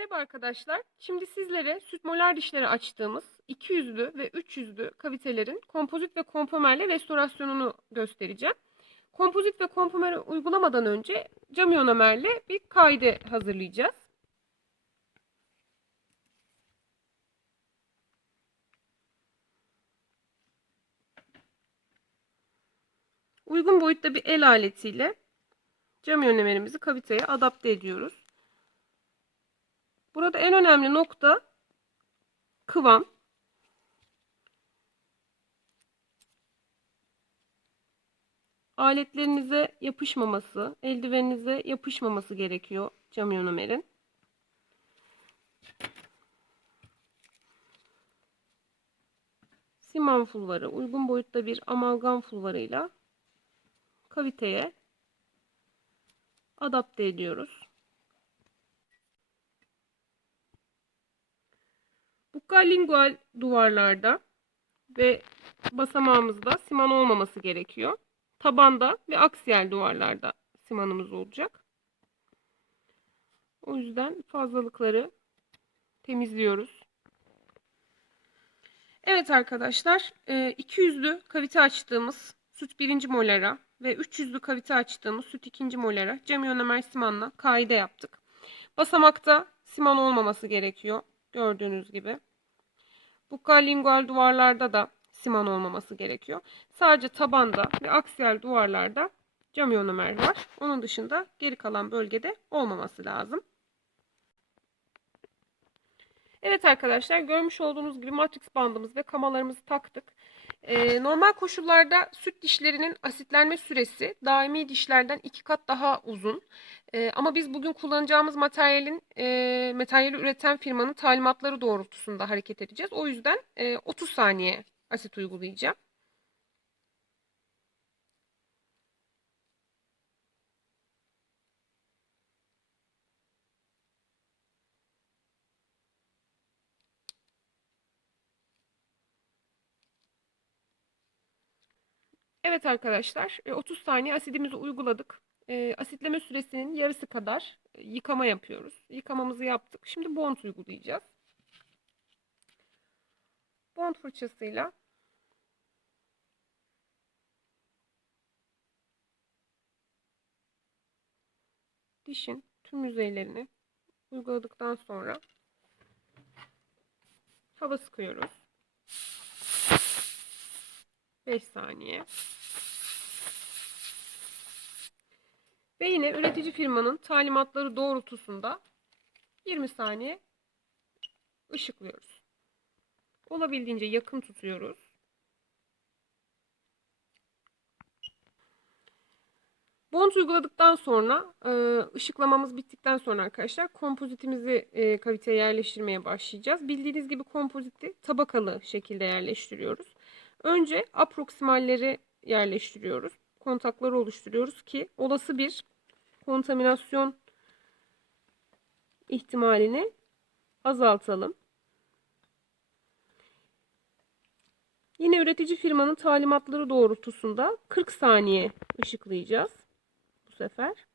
Merhaba arkadaşlar. Şimdi sizlere süt molar dişleri açtığımız 200'lü ve 300'lü kavitelerin kompozit ve kompomerle restorasyonunu göstereceğim. Kompozit ve kompomer uygulamadan önce cam ionomerle bir kaide hazırlayacağız. Uygun boyutta bir el aletiyle cam ionomerimizi kaviteye adapte ediyoruz. Burada en önemli nokta kıvam. Aletlerinize yapışmaması, eldiveninize yapışmaması gerekiyor cam ionomerin. Siman fulvarı uygun boyutta bir amalgam fulvarıyla kaviteye adapte ediyoruz. Buccal duvarlarda ve basamağımızda siman olmaması gerekiyor. Tabanda ve aksiyel duvarlarda simanımız olacak. O yüzden fazlalıkları temizliyoruz. Evet arkadaşlar 200'lü kavite açtığımız süt birinci molara ve 300'lü kavite açtığımız süt ikinci molara cam ionomer simanla kaide yaptık. Basamakta siman olmaması gerekiyor. Gördüğünüz gibi. Buccal duvarlarda da siman olmaması gerekiyor. Sadece tabanda ve aksiyel duvarlarda cam ionomer var. Onun dışında geri kalan bölgede olmaması lazım. Evet arkadaşlar görmüş olduğunuz gibi matrix bandımız ve kamalarımızı taktık. Ee, normal koşullarda süt dişlerinin asitlenme süresi daimi dişlerden iki kat daha uzun. Ee, ama biz bugün kullanacağımız materyalin e, materyali üreten firmanın talimatları doğrultusunda hareket edeceğiz. O yüzden e, 30 saniye asit uygulayacağım. Evet arkadaşlar 30 e, saniye asidimizi uyguladık. E, asitleme süresinin yarısı kadar e, yıkama yapıyoruz. Yıkamamızı yaptık. Şimdi bond uygulayacağız. Bond fırçasıyla dişin tüm yüzeylerini uyguladıktan sonra hava sıkıyoruz. 5 saniye. Ve yine üretici firmanın talimatları doğrultusunda 20 saniye ışıklıyoruz. Olabildiğince yakın tutuyoruz. Bond uyguladıktan sonra e, ışıklamamız bittikten sonra arkadaşlar kompozitimizi e, kaviteye yerleştirmeye başlayacağız. Bildiğiniz gibi kompoziti tabakalı şekilde yerleştiriyoruz. Önce aproksimalleri yerleştiriyoruz. Kontakları oluşturuyoruz ki olası bir kontaminasyon ihtimalini azaltalım. Yine üretici firmanın talimatları doğrultusunda 40 saniye ışıklayacağız bu sefer.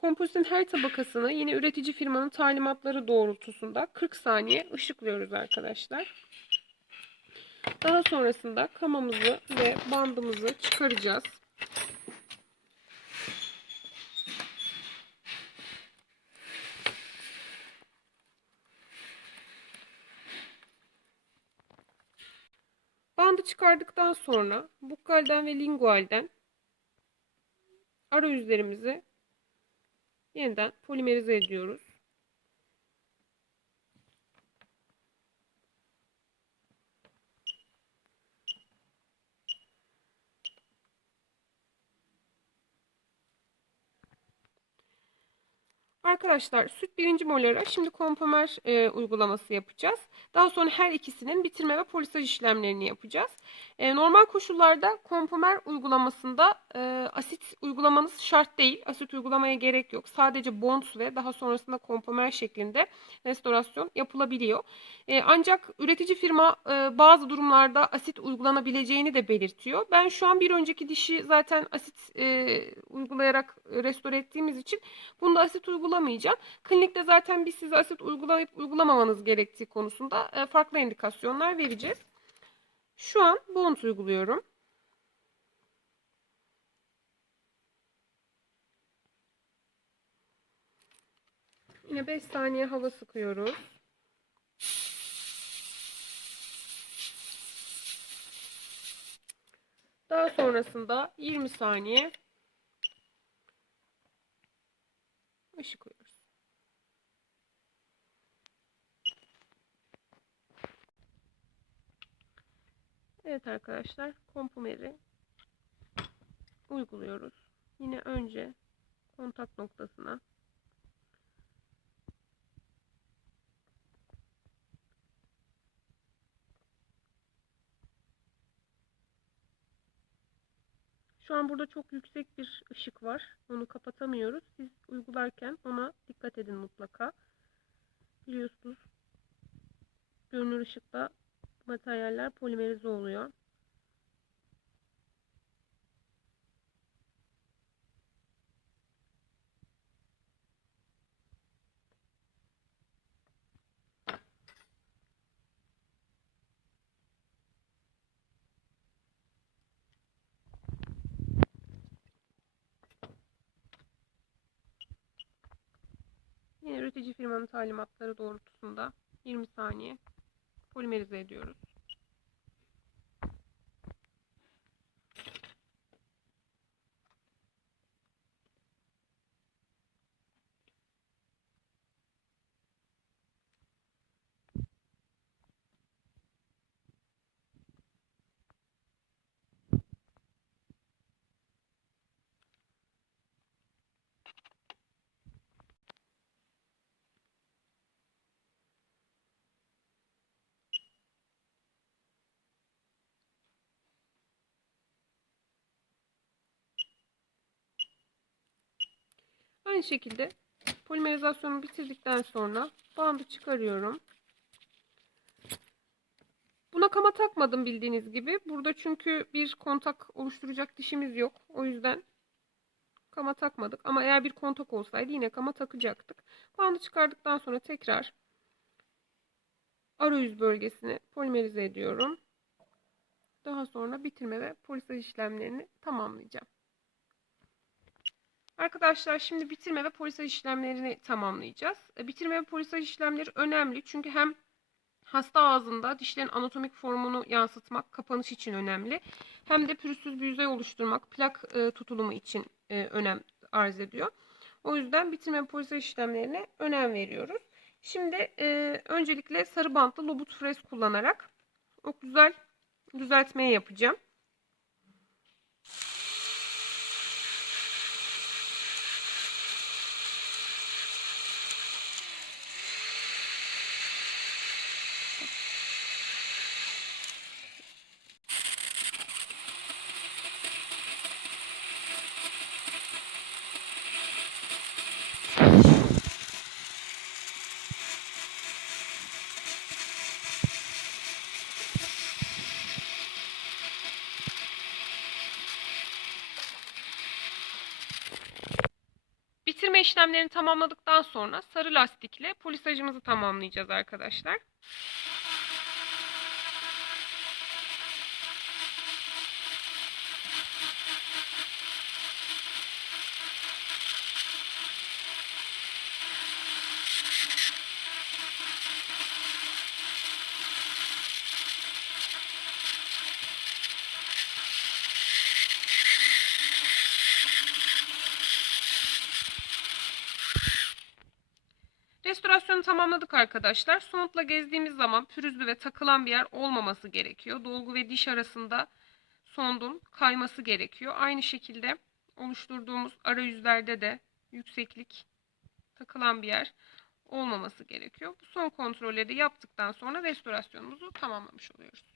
Kompozitin her tabakasını yine üretici firmanın talimatları doğrultusunda 40 saniye ışıklıyoruz arkadaşlar. Daha sonrasında kamamızı ve bandımızı çıkaracağız. Bandı çıkardıktan sonra bukkalden ve lingualden arayüzlerimizi yeniden polimerize ediyoruz. Arkadaşlar süt birinci molara şimdi kompomer e, uygulaması yapacağız. Daha sonra her ikisinin bitirme ve polisaj işlemlerini yapacağız. E, normal koşullarda kompomer uygulamasında e, asit uygulamanız şart değil. Asit uygulamaya gerek yok. Sadece bond ve daha sonrasında kompomer şeklinde restorasyon yapılabiliyor. E, ancak üretici firma e, bazı durumlarda asit uygulanabileceğini de belirtiyor. Ben şu an bir önceki dişi zaten asit e, uygulayarak restore ettiğimiz için bunda asit uygulamayacağım. Klinikte zaten biz size asit uygulayıp uygulamamanız gerektiği konusunda e, farklı indikasyonlar vereceğiz. Şu an bond uyguluyorum. Yine 5 saniye hava sıkıyoruz. Daha sonrasında 20 saniye ışıklıyoruz. Evet arkadaşlar kompomeri uyguluyoruz. Yine önce kontak noktasına Şu an burada çok yüksek bir ışık var. Onu kapatamıyoruz. Siz uygularken ona dikkat edin mutlaka. Biliyorsunuz görünür ışıkta materyaller polimerize oluyor. Yine üretici firmanın talimatları doğrultusunda 20 saniye polimerize ediyoruz. Aynı şekilde polimerizasyonu bitirdikten sonra bandı çıkarıyorum. Buna kama takmadım bildiğiniz gibi. Burada çünkü bir kontak oluşturacak dişimiz yok. O yüzden kama takmadık. Ama eğer bir kontak olsaydı yine kama takacaktık. Bandı çıkardıktan sonra tekrar arayüz bölgesini polimerize ediyorum. Daha sonra bitirme ve polisaj işlemlerini tamamlayacağım. Arkadaşlar şimdi bitirme ve polisaj işlemlerini tamamlayacağız. E, Bitirme ve polisaj işlemleri önemli çünkü hem hasta ağzında dişlerin anatomik formunu yansıtmak kapanış için önemli. Hem de pürüzsüz bir yüzey oluşturmak plak e, tutulumu için e, önem arz ediyor. O yüzden bitirme ve polisaj işlemlerine önem veriyoruz. Şimdi öncelikle sarı bantlı lobut frez kullanarak o güzel düzeltmeyi yapacağım. İşlemlerini tamamladıktan sonra sarı lastikle polisajımızı tamamlayacağız arkadaşlar. Restorasyonu tamamladık arkadaşlar. Sontla gezdiğimiz zaman pürüzlü ve takılan bir yer olmaması gerekiyor. Dolgu ve diş arasında sondun kayması gerekiyor. Aynı şekilde oluşturduğumuz arayüzlerde de yükseklik takılan bir yer olmaması gerekiyor. Bu son kontrolleri yaptıktan sonra restorasyonumuzu tamamlamış oluyoruz.